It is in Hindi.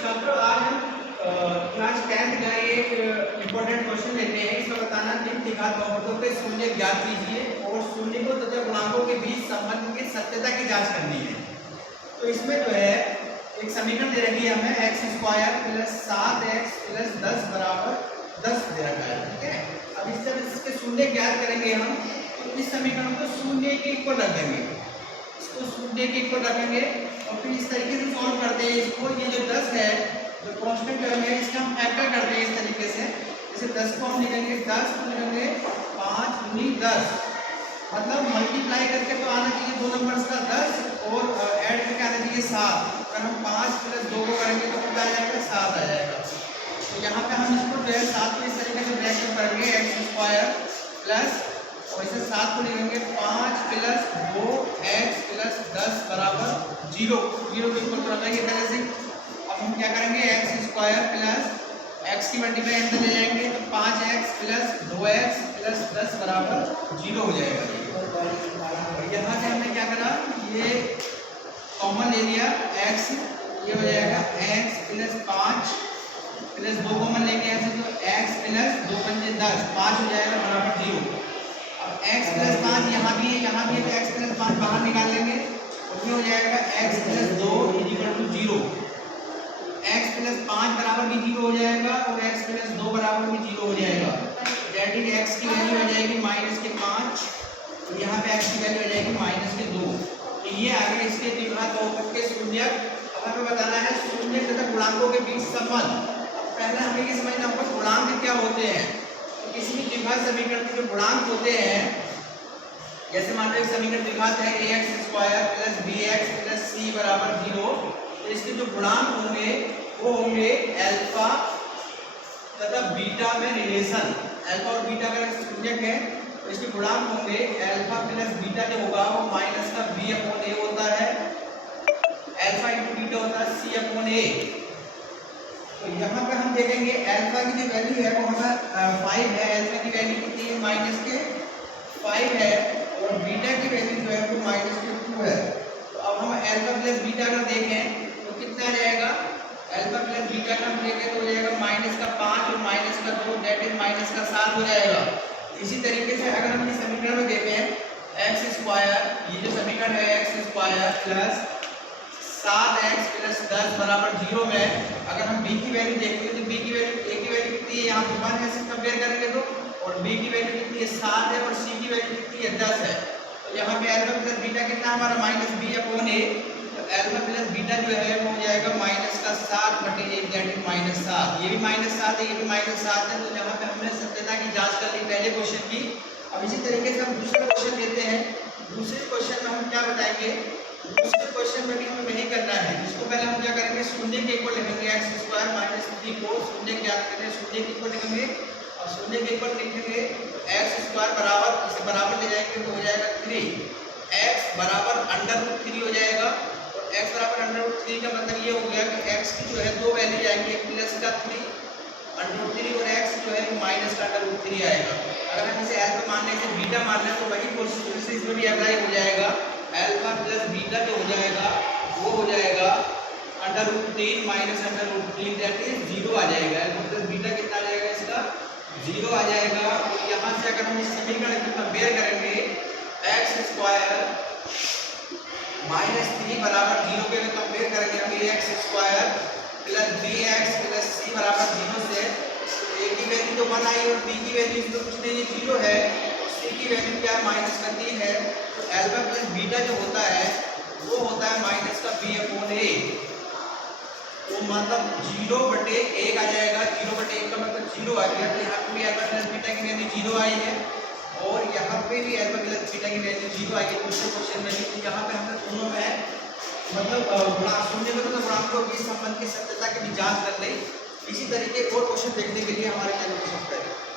छात्रों आज हम क्लास 10th का एक इम्पोर्टेंट क्वेश्चन लेते हैं। इसमें बताना निम्नलिखित बहुपदों के शून्य ज्ञात कीजिए और शून्यों तथा गुणांकों के बीच संबंध की सत्यता की जांच करनी है। तो इसमें जो है एक समीकरण दे रखी है हमें x² + 7x + 10 बराबर 10 दे रखा है। ठीक है, अब इसके शून्य ज्ञात करेंगे हम, तो इस समीकरण को शून्य के इक्वल रख देंगे, इसको शून्य के इक्वल रखेंगे और फिर इस तरीके से सॉल्व करते हैं इसको। ये जो 10 है जो कांस्टेंट टर्म है इसका हम फैक्टर करते हैं इस तरीके से। जैसे 10 को हम लिखेंगे 10 को लिखेंगे 5 × 10, मतलब मल्टीप्लाई करके तो आना चाहिए दो नंबर्स का 10 और ऐड करके आना चाहिए 7। अगर हम 5 + 2 को करेंगे तो कितना आ जाएगा, 7 आ जाएगा। तो यहाँ पे हम इसको जो है 7 को इस तरीके से ब्रैकेट करेंगे x² प्लस और इसे 7 को लिखेंगे 5 + 2x + 10 बराबर 0 के इक्वल कर देंगे पहले से। अब हम क्या करेंगे x² प्लस x की मल्टीप्लाई अंदर ले जाएंगे तो 5x + 2x + 10 बराबर 0 हो जाएगा। यहाँ से हमने क्या करा, ये कॉमन ले लिया x, ये हो जाएगा x + 5 + 2 कॉमन लेंगे ऐसे तो x + 2 × 10 5 हो जाएगा बराबर 0। अब x + 5 यहाँ भी है तो x + 5 बाहर निकाल लेंगे और ये हो जाएगा x + 2 = 0। x + 5 बराबर भी 0 हो जाएगा और x + 2 बराबर भी 0 हो जाएगा। दैट इज x की वैल्यू हो जाएगी -5 और यहाँ पे x की वैल्यू हो जाएगी -2। तो ये आगे इसके द्विघात बहुपद के शून्य। अब हमें बताना है शून्य तथा गुणांकों के बीच संबंध। पहले हमें ये समझना होगा गुणांक क्या होते हैं। तो किसी भी द्विघात समीकरण के जो गुणांक होते हैं, जैसे मान लो एक समीकरण द्विघात है ax² + bx + c बराबर 0, तो इसके जो गुणांक होंगे वो होंगे अल्फा तथा बीटा में रिलेशन। अल्फा और बीटा का शून्यक है तो इसके गुणांक होंगे अल्फा + बीटा जो होगा वो -b/a होता है, अल्फा × बीटा होता है c/a। तो यहाँ पे हम देखेंगे अल्फा की जो वैल्यू है वो हमारा 5 है, अल्फा की वैल्यू कितनी है, -5 है और बीटा की वैल्यू जो है वो -2 है। तो अब हम अल्फा + बीटा का देखें तो कितना आ जाएगा, अल्फा + बीटा का हम देखें तो हो जाएगा -5 और -2 दैट इज -7 हो जाएगा। इसी तरीके से अगर हम इस समीकरण में देखें x², ये जो समीकरण है x² प्लस 7x + 10 बराबर 0 में अगर हम b की वैल्यू देखते हैं तो b की वैल्यू a की वैल्यू कितनी है, यहाँ पे 1 है, इससे कंपेयर करेंगे तो, और b की वैल्यू कितनी है 7 है और c की वैल्यू कितनी है 10 है। तो यहाँ पे अल्फा + बीटा कितना हमारा -b/a, तो अल्फा + बीटा जो है वो हो जाएगा -7/1 दैट इज -7। ये भी -7 है, ये भी -7 है। तो यहाँ पे हमने सत्यता की जांच कर ली पहले क्वेश्चन की। अब इसी तरीके से हम दूसरा क्वेश्चन लेते हैं। दूसरे क्वेश्चन में हम क्या बताएंगे, दूसरे क्वेश्चन में भी हमें वही करना है। इसको पहले हम क्या करेंगे, शून्य के इक्वल लिखेंगे x² - 3 को शून्य ज्ञात करेंगे, शून्य के इक्वल लिखेंगे और शून्य के इक्वल लिखेंगे तो x² बराबर, इसे बराबर ले जाएंगे तो हो जाएगा 3, x बराबर √3 हो जाएगा। और x बराबर √3 का मतलब ये हो गया कि x की जो है दो वैल्यू आएंगी, एक प्लस का 3 √3 और x जो है माइनस का √3 आएगा। अगर हम इसे अल्फा मान लें, इसे बीटा मान लें तो वही प्रोसीजर से इसमें भी अप्लाई हो जाएगा। अल्फा + बीटा जो हो जाएगा वो हो जाएगा √3 -√3 दैट इज 0 आ जाएगा। अल्फा + बीटा कितना आ जाएगा, इसका 0 आ जाएगा। और यहाँ से अगर हम इस समीकरण की कंपेयर करेंगे x² -3 बराबर 0 के लिए कंपेयर करेंगे हम x² + bx + c बराबर 0 से, तो a की वैल्यु तो 1 आई और b की वैल्यू तो कुछ नहीं, 0 है, और c की वैल्यू क्या है -3 है। तो अल्फा + बीटा जो होता है वो होता है -b/a, तो मतलब 0/1 आ जाएगा। 0/1 का मतलब 0 आ गया। तो यहाँ पे भी अल्फा + बीटा की वैल्यू 0 आई है और यहाँ पे भी अल्फा + बीटा की वैल्यू 0 आई है दूसरे क्वेश्चन में भी। तो यहाँ पे हमने दोनों में मतलब शून्य में तो गुणांकों के बीच संबंध की सत्यता की भी जांच कर ली। इसी तरीके और क्वेश्चन देखने के लिए हमारे चैनल को सब्सक्राइब करें।